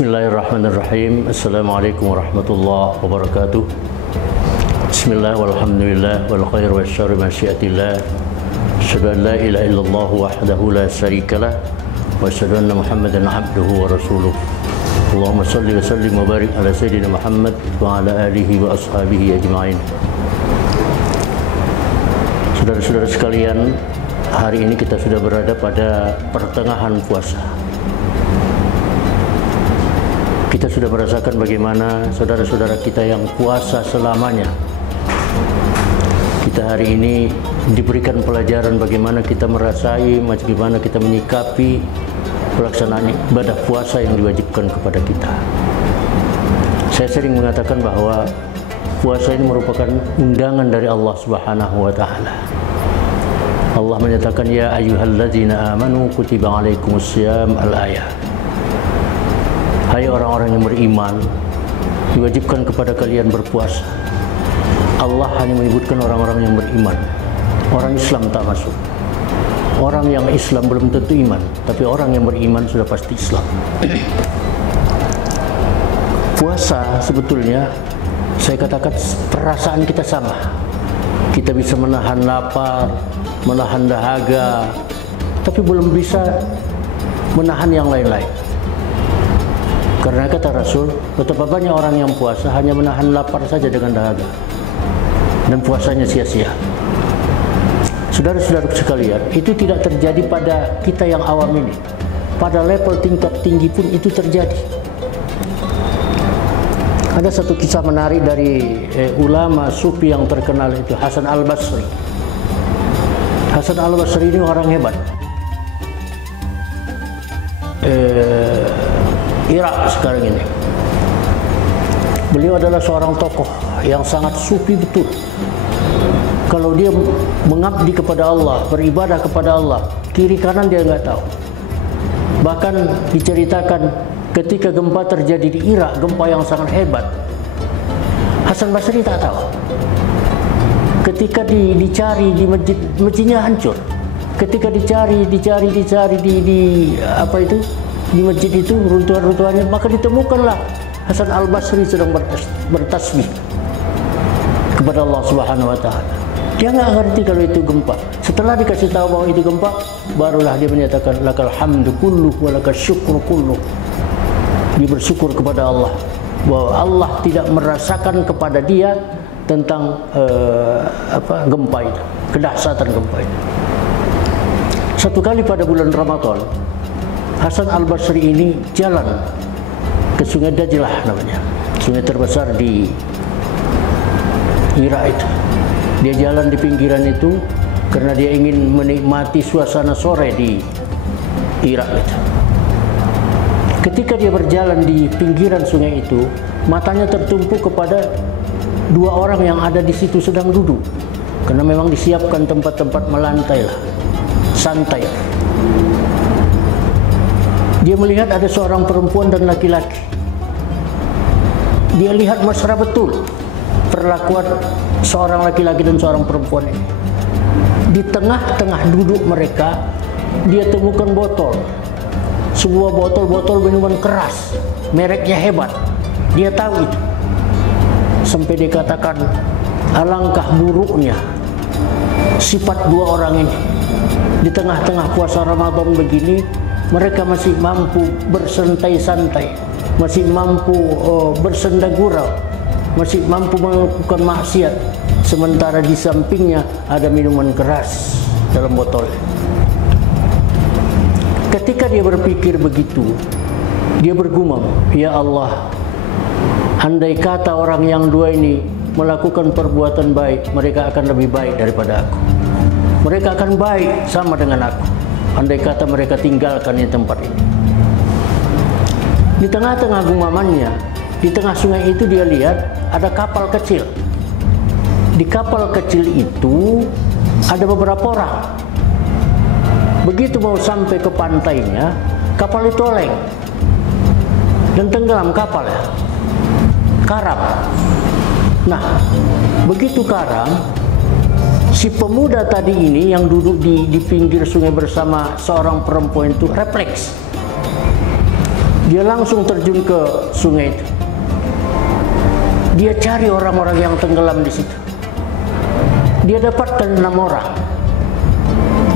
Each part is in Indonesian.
Bismillahirrahmanirrahim. Assalamualaikum warahmatullahi wabarakatuh. Bismillah walhamdulillah wal khair wa syarri masyiatillah. Asyhadu an la ilaha illallah wahdahu la syarikalah wa asyhadu anna Muhammadan abduhu wa rasuluh. Allahumma salli wa sallim wa barik ala sayyidina Muhammad wa ala alihi wa ashabihi ajma'in. Saudara-saudara sekalian, hari ini kita sudah berada pada pertengahan puasa. Kita sudah merasakan bagaimana saudara-saudara kita yang puasa selamanya. Kita hari ini diberikan pelajaran bagaimana kita merasai, bagaimana kita menyikapi pelaksanaan ibadah puasa yang diwajibkan kepada kita. Saya sering mengatakan bahwa puasa ini merupakan undangan dari Allah Subhanahu wa taala. Allah menyatakan, ya ayyuhalladzina amanu kutiba alaikumusiyam al-ayah. Hai orang-orang yang beriman, diwajibkan kepada kalian berpuasa. Allah hanya menyebutkan orang-orang yang beriman. Orang Islam tak masuk. Orang yang Islam belum tentu iman, tapi orang yang beriman sudah pasti Islam. Puasa sebetulnya, saya katakan perasaan kita sama. Kita bisa menahan lapar, menahan dahaga, tapi belum bisa menahan yang lain-lain. Karena kata Rasul, betapa banyak orang yang puasa hanya menahan lapar saja dengan dahaga, dan puasanya sia-sia. Saudara-saudara sekalian, itu tidak terjadi pada kita yang awam ini. Pada level tingkat tinggi pun itu terjadi. Ada satu kisah menarik dari ulama sufi yang terkenal, itu Hasan al-Basri. Hasan al-Basri ini orang hebat. Irak sekarang ini. Beliau adalah seorang tokoh yang sangat sufi betul. Kalau dia mengabdi kepada Allah, beribadah kepada Allah, kiri kanan dia nggak tahu. Bahkan diceritakan ketika gempa terjadi di Irak, gempa yang sangat hebat, Hasan Basri tak tahu. Ketika dicari di masjidnya hancur. Ketika dicari di apa itu? Di masjid itu runtuhan-runtuhannya, maka ditemukanlah Hasan al-Basri sedang bertasbih kepada Allah Subhanahu wa taala. Dia nggak ngerti kalau itu gempa. Setelah dikasih tahu bahwa itu gempa, barulah dia menyatakan lakal hamdu kulluh wa lakal syukru kulluh. Dia bersyukur kepada Allah bahwa Allah tidak merasakan kepada dia tentang gempa itu, kedahsyatan gempa itu. Satu kali pada bulan Ramadan, Hasan al-Basri ini jalan ke Sungai Dajlah namanya, sungai terbesar di Irak itu. Dia jalan di pinggiran itu karena dia ingin menikmati suasana sore di Irak itu. Ketika dia berjalan di pinggiran sungai itu, matanya tertumpu kepada dua orang yang ada di situ sedang duduk, karena memang disiapkan tempat-tempat melantai lah, santai. Dia melihat ada seorang perempuan dan laki-laki. Dia lihat mesra betul perlakuan seorang laki-laki dan seorang perempuan ini. Di tengah-tengah duduk mereka, dia temukan botol. Sebuah botol minuman keras, mereknya hebat. Dia tahu itu. Sampai dia katakan, alangkah buruknya sifat dua orang ini. Di tengah-tengah puasa Ramadan begini, mereka masih mampu bersantai-santai, masih mampu bersenda gurau, masih mampu melakukan maksiat, sementara di sampingnya ada minuman keras dalam botol. Ketika dia berpikir begitu, dia bergumam, ya Allah, andai kata orang yang dua ini melakukan perbuatan baik, mereka akan lebih baik daripada aku. Mereka akan baik sama dengan aku. Andai kata mereka tinggalkan di tempat ini. Di tengah-tengah gumamannya, di tengah sungai itu dia lihat ada kapal kecil. Di kapal kecil itu ada beberapa orang. Begitu mau sampai ke pantainya, kapal itu oleng dan tenggelam kapal ya. Karam. Nah, begitu karam, si pemuda tadi ini yang duduk di pinggir sungai bersama seorang perempuan itu refleks. Dia langsung terjun ke sungai itu. Dia cari orang-orang yang tenggelam di situ. Dia dapatkan 6 orang.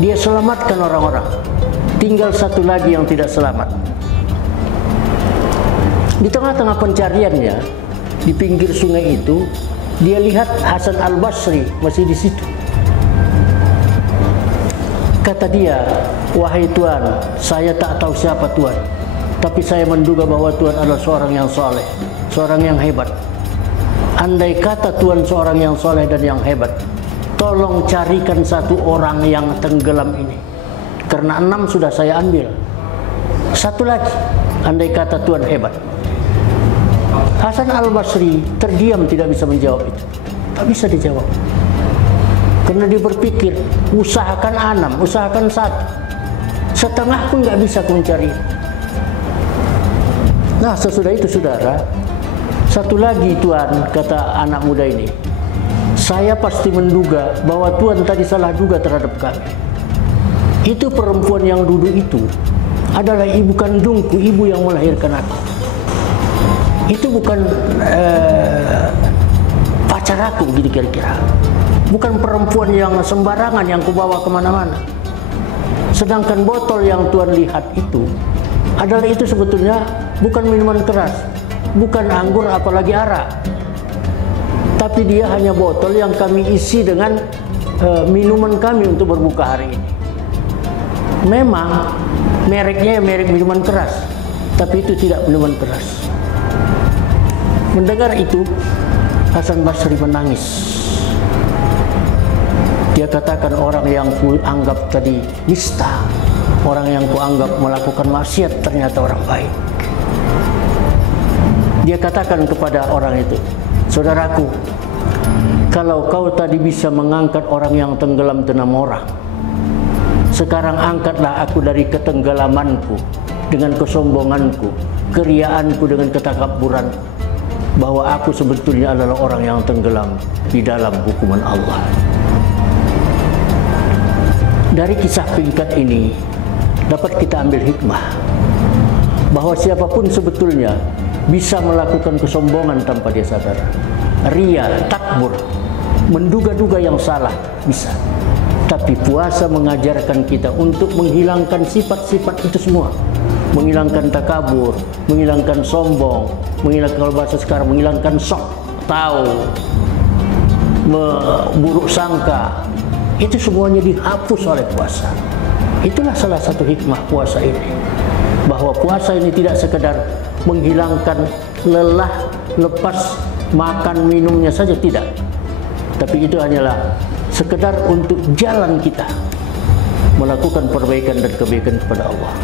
Dia selamatkan orang-orang. Tinggal 1 lagi yang tidak selamat. Di tengah-tengah pencariannya, di pinggir sungai itu, dia lihat Hasan Al-Basri masih di situ. Kata dia, "Wahai Tuan, saya tak tahu siapa Tuan, tapi saya menduga bahwa Tuan adalah seorang yang soleh, seorang yang hebat. Andai kata Tuan seorang yang soleh dan yang hebat, tolong carikan 1 orang yang tenggelam ini. Karena 6 sudah saya ambil. 1 lagi, andai kata Tuan hebat." Hasan Al-Basri terdiam, tidak bisa menjawab itu. Tak bisa dijawab. Karena dia berpikir, usahakan 6, usahakan 1. Setengah pun nggak bisa aku mencari. Nah, sesudah itu saudara, 1 lagi Tuan, kata anak muda ini. Saya pasti menduga bahwa Tuan tadi salah duga terhadap kami. Itu perempuan yang duduk itu adalah ibu kandungku, ibu yang melahirkan aku. Itu bukan pacar aku, gitu kira-kira. Bukan perempuan yang sembarangan yang kubawa kemana-mana. Sedangkan botol yang Tuan lihat itu adalah itu sebetulnya bukan minuman keras, bukan anggur apalagi arak. Tapi dia hanya botol yang kami isi dengan minuman kami untuk berbuka hari ini. Memang mereknya merek minuman keras, tapi itu tidak minuman keras. Mendengar itu, Hasan Basri menangis. Dia katakan, orang yang kuanggap tadi nista, orang yang kuanggap melakukan maksiat, ternyata orang baik. Dia katakan kepada orang itu, "Saudaraku, kalau kau tadi bisa mengangkat orang yang tenggelam 6 orang, sekarang angkatlah aku dari ketenggelamanku dengan kesombonganku, keriaanku dengan ketakaburanku, bahwa aku sebetulnya adalah orang yang tenggelam di dalam hukuman Allah." Dari kisah singkat ini dapat kita ambil hikmah bahwa siapapun sebetulnya bisa melakukan kesombongan tanpa dia sadar. Ria, takbur, menduga-duga yang salah bisa. Tapi puasa mengajarkan kita untuk menghilangkan sifat-sifat itu semua. Menghilangkan takabur, menghilangkan sombong, menghilangkan, kalau bahasa sekarang, menghilangkan sok tahu, buruk sangka. Itu semuanya dihapus oleh puasa. Itulah salah satu hikmah puasa ini. Bahwa puasa ini tidak sekedar menghilangkan lelah lepas makan minumnya saja, tidak. Tapi itu hanyalah sekedar untuk jalan kita melakukan perbaikan dan kebaikan kepada Allah.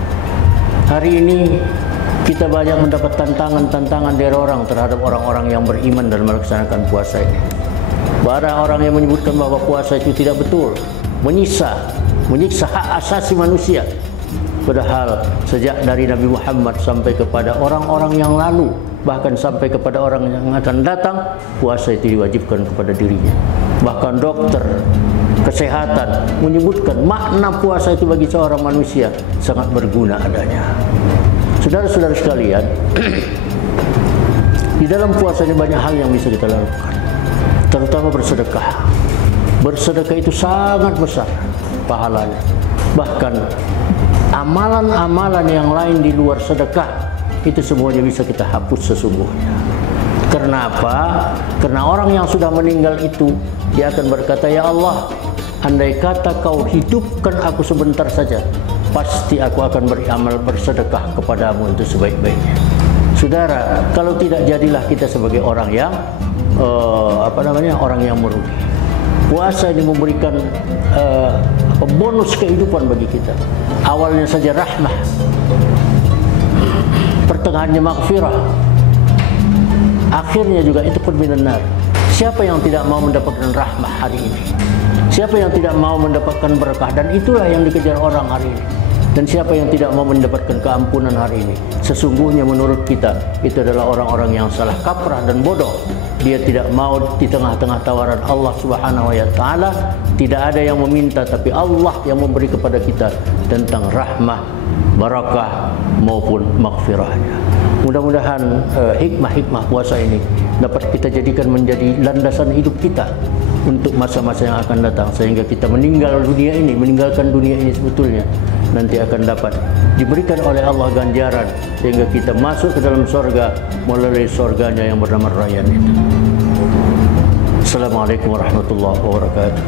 Hari ini kita banyak mendapat tantangan-tantangan dari orang terhadap orang-orang yang beriman dan melaksanakan puasa ini. Para orang yang menyebutkan bahwa puasa itu tidak betul, menyiksa hak asasi manusia. Padahal sejak dari Nabi Muhammad sampai kepada orang-orang yang lalu, bahkan sampai kepada orang yang akan datang, puasa itu diwajibkan kepada dirinya. Bahkan dokter kesehatan menyebutkan makna puasa itu bagi seorang manusia sangat berguna adanya. Saudara-saudara sekalian, di dalam puasa ini banyak hal yang bisa kita lakukan, terutama bersedekah. Bersedekah itu sangat besar pahalanya. Bahkan amalan-amalan yang lain di luar sedekah itu semuanya bisa kita hapus sesungguhnya. Karena apa? Karena orang yang sudah meninggal itu, dia akan berkata, "Ya Allah, andai kata kau hidupkan aku sebentar saja, pasti aku akan beramal bersedekah kepadamu itu sebaik-baiknya." Saudara, kalau tidak, jadilah kita sebagai orang yang orang yang merugi. Puasa ini memberikan bonus kehidupan bagi kita. Awalnya saja rahmah, pertengahannya maghfirah, akhirnya juga itu pun minan nar. Siapa yang tidak mau mendapatkan rahmah hari ini? Siapa yang tidak mau mendapatkan berkah? Dan itulah yang dikejar orang hari ini. Dan siapa yang tidak mau mendapatkan keampunan hari ini? Sesungguhnya menurut kita itu adalah orang-orang yang salah kaprah dan bodoh. dia tidak mau di tengah-tengah tawaran Allah Subhanahu wa taala. Tidak ada yang meminta, tapi Allah yang memberi kepada kita tentang rahmah, barakah maupun maghfirahnya. Mudah-mudahan hikmah-hikmah puasa ini dapat kita jadikan menjadi landasan hidup kita untuk masa-masa yang akan datang, sehingga kita meninggalkan dunia ini sebetulnya nanti akan dapat diberikan oleh Allah ganjaran, sehingga kita masuk ke dalam surga melalui surganya yang bernama Rayyan itu. Assalamualaikum warahmatullahi wabarakatuh.